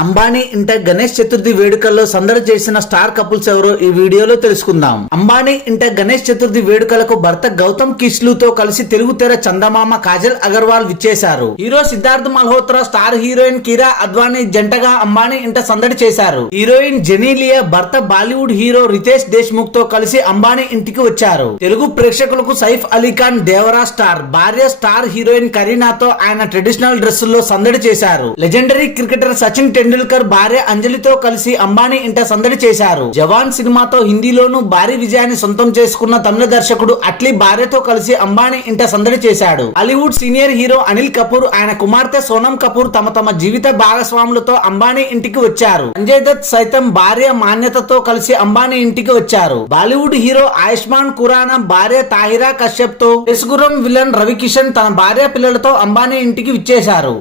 అంబానీ ఇంట గణేష్ చతుర్థి వేడుకల్లో సందడి చేసిన స్టార్ కపుల్స్ ఎవరో ఈ వీడియోలో తెలుసుకుందాం. అంబానీ ఇంట గణేష్ చతుర్థి వేడుకలకు భర్త గౌతమ్ కిష్లుతో కలిసి తెలుగు తెర చందమామ కాజల్ అగర్వాల్ విచ్చేశారు. Hero Siddharth Malhotra, star heroine కిరా అద్వానీ జంటగా అంబానీ ఇంట సందడి చేశారు. హీరోయిన్ జెనీలియా భర్త బాలీవుడ్ హీరో రితేష్ దేశ్ముఖ్ తో కలిసి అంబానీ ఇంటికి వచ్చారు. తెలుగు ప్రేక్షకులకు సైఫ్ అలీ ఖాన్ దేవరా స్టార్ భార్య స్టార్ హీరోయిన్ కరీనాతో ఆయన ట్రెడిషనల్ డ్రెస్సుల్లో సందడి చేశారు. లెజెండరీ క్రికెటర్ సచిన్ టెండూల్కర్ భార్య అంజలితో కలిసి అంబానీ ఇంట సందడి చేశారు. జవాన్ సినిమాతో హిందీలోనూ భారీ విజయాన్ని సొంతం చేసుకున్న తమిళ దర్శకుడు అట్లీ భార్యతో కలిసి అంబానీ ఇంట సందడి చేశాడు. Hollywood senior hero Anil Kapoor, ఆయన కుమార్తె సోనం కపూర్ తమ జీవిత భాగస్వాములతో అంబానీ ఇంటికి వచ్చారు. సంజయ్ దత్ సైతం భార్య మాన్యతతో కలిసి అంబానీ ఇంటికి వచ్చారు. బాలీవుడ్ హీరో ఆయుష్మాన్ ఖురానా భార్య తాహిరా కశ్యప్ తో యశ్ గురం విలన్ రవికిషన్ తన భార్య పిల్లలతో అంబానీ ఇంటికి విచ్చేశారు.